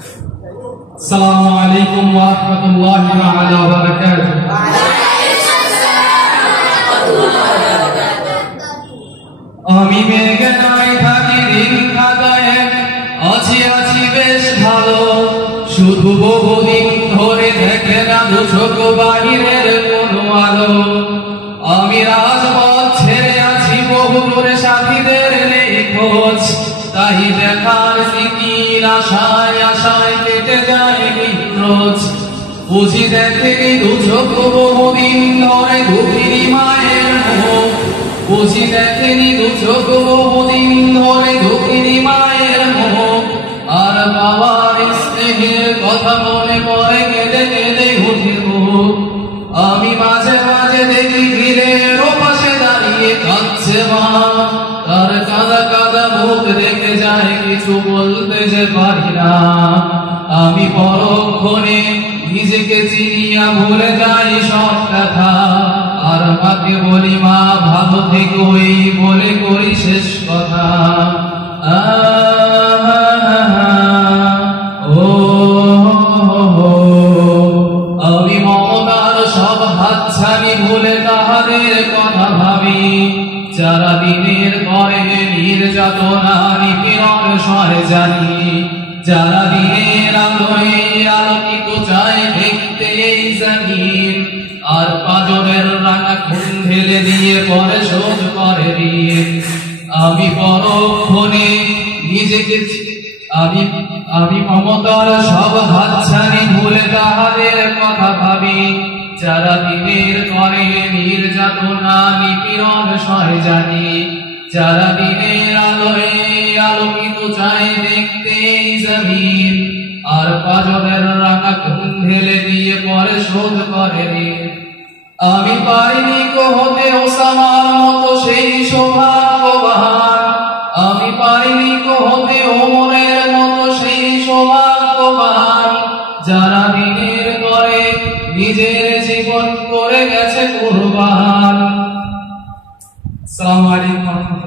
আসসালামু আলাইকুম ওয়া রাহমাতুল্লাহি তাআলা ওয়া বারাকাতুহু। আমি মেঘনায় থাকি দিন কাটায়, আছি আছি বেশ ভালো, শুধু বহুদিন ধরে দেখে না দু চোখ বাহিরের কোনো আলো। আমি রাজপথ ছেড়ে আছি বহু দূরে, সাথীদের নেই খোঁজ, তাই দেখার স্মৃতির আশায় আশায় কেটে যায় দিন রোজ। বুঝি দেখেনি দু চোখ বহুদিন ধরে দুঃখিনী মায়ের মুখ, বুঝি দেখেনি দু চোখ বহুদিন ধরে দুঃখিনী মায়ের মুখ। আর বাবার স্নেহের কথা মনে পড়ে কেঁদে কেঁদে উঠে বুক। আমি মাঝে মাঝে দেখি ঘিরের ওপাশে দাঁড়িয়ে কাঁদছে মা, তার কাঁদা কাঁদা মুখ দেখে যায় কিছু বলতে যে পারি না। আমি পরক্ষণে নিজেকে চিনিয়া ভুলে যাই সব কথা, আর মাকে বলি মা ভালো থেকো এই বলে করি শেষ কথা। আমি মমতার সব হাতছানি ভুলে তাহাদের কথা ভাবি, যারা দিনের পরে নির্যাতনা নিপীড়ন সরে জানি, যারা দিনের আলোয় আলোকিত চায় দেখতে এই জামিন, আর পাজরের রাঙা খুন ঢেলে দিয়ে পরে শোধ করে ঋণ। আমি পরক্ষণে নিজেকে আমি মমতার সব হাতছানি ভুলে তাহাদের কথা ভাবি, যারা দিনের করে নির্যাতনা নিপীড়ন সরে জানি, যারা দিনের আলোয় আলোকিত চায় দেখতে এই জমিন, আর পাজরের রাঙা খুন ঢেলে দিয়ে পরে শোধ করে ঋণ। আমি পারিনি কো হতে ওসামার মতো সেই সৌভাগ্যবান, আমি পারিনি কো হতে ওমরের মতো সেই সৌভাগ্যবান, যারা দিনের করে নিজের জীবন করে গেছে কুরবান। আসসালামু আলাইকুম।